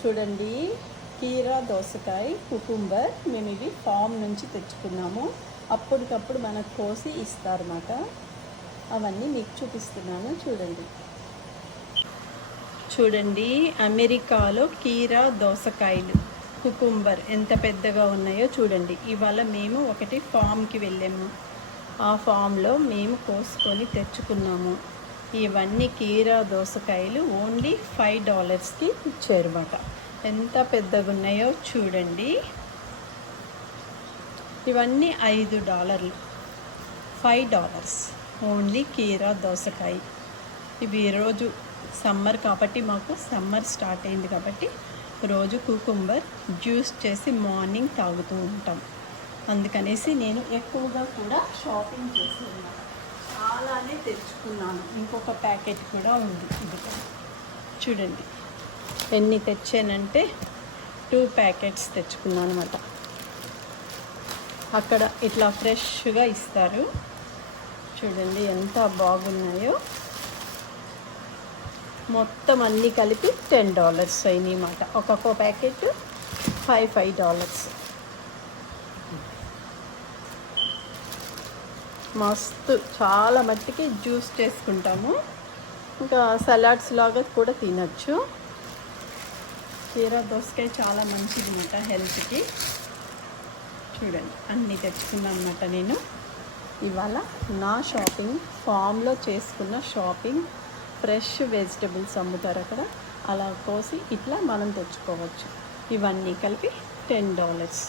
చూడండి, కీరా దోసకాయ కుకుంబర్ మేము ఇవి ఫామ్ నుంచి తెచ్చుకున్నాము. అప్పటికప్పుడు మనకు కోసి ఇస్తారన్నమాట. అవన్నీ మీకు చూపిస్తున్నాను చూడండి. అమెరికాలో కీరా దోసకాయలు కుకుంబర్ ఎంత పెద్దగా ఉన్నాయో చూడండి. ఇవాళ మేము ఒకటి ఫామ్కి వెళ్ళాము. ఆ ఫామ్లో మేము కోసుకొని తెచ్చుకున్నాము. ఇవన్నీ కీరా దోసకాయలు ఓన్లీ $5కి ఇచ్చారన్నమాట. ఎంత పెద్దగా ఉన్నాయో చూడండి. ఇవన్నీ $5, $5 ఓన్లీ కీరా దోసకాయ. ఇవి రోజు సమ్మర్ కాబట్టి, మాకు సమ్మర్ స్టార్ట్ అయింది కాబట్టి రోజు కుకుంబర్ జ్యూస్ చేసి మార్నింగ్ తాగుతూ ఉంటాం. అందుకనేసి నేను ఎక్కువగా కూడా షాపింగ్ చేస్తున్నాను. చాలానే తెచ్చుకున్నాను. ఇంకొక ప్యాకెట్ కూడా ఉంది. ఇది చూడండి ఎన్ని తెచ్చానంటే 2 ప్యాకెట్స్ తెచ్చుకున్నాను అన్నమాట. అక్కడ ఇట్లా ఫ్రెష్గా ఇస్తారు. చూడండి ఎంత బాగున్నాయో. మొత్తం అన్నీ కలిపి $10 అయినాయి అన్నమాట. ఒక్కొక్క ప్యాకెట్ $5. మస్తు చాలా మట్టికి జ్యూస్ చేసుకుంటాము. ఇంకా సలాడ్స్ లాగా కూడా తినచ్చు. కీరా దోసకాయ చాలా మంచిది అన్నమాట హెల్త్కి. చూడండి అన్నీ తెచ్చుకున్నాను అన్నమాట. నేను ఇవాళ నా షాపింగ్ ఫామ్లో చేసుకున్న షాపింగ్. ఫ్రెష్ వెజిటబుల్స్ అమ్ముతారు అక్కడ. అలా కోసి ఇట్లా మనం తెచ్చుకోవచ్చు. ఇవన్నీ కలిపి $10.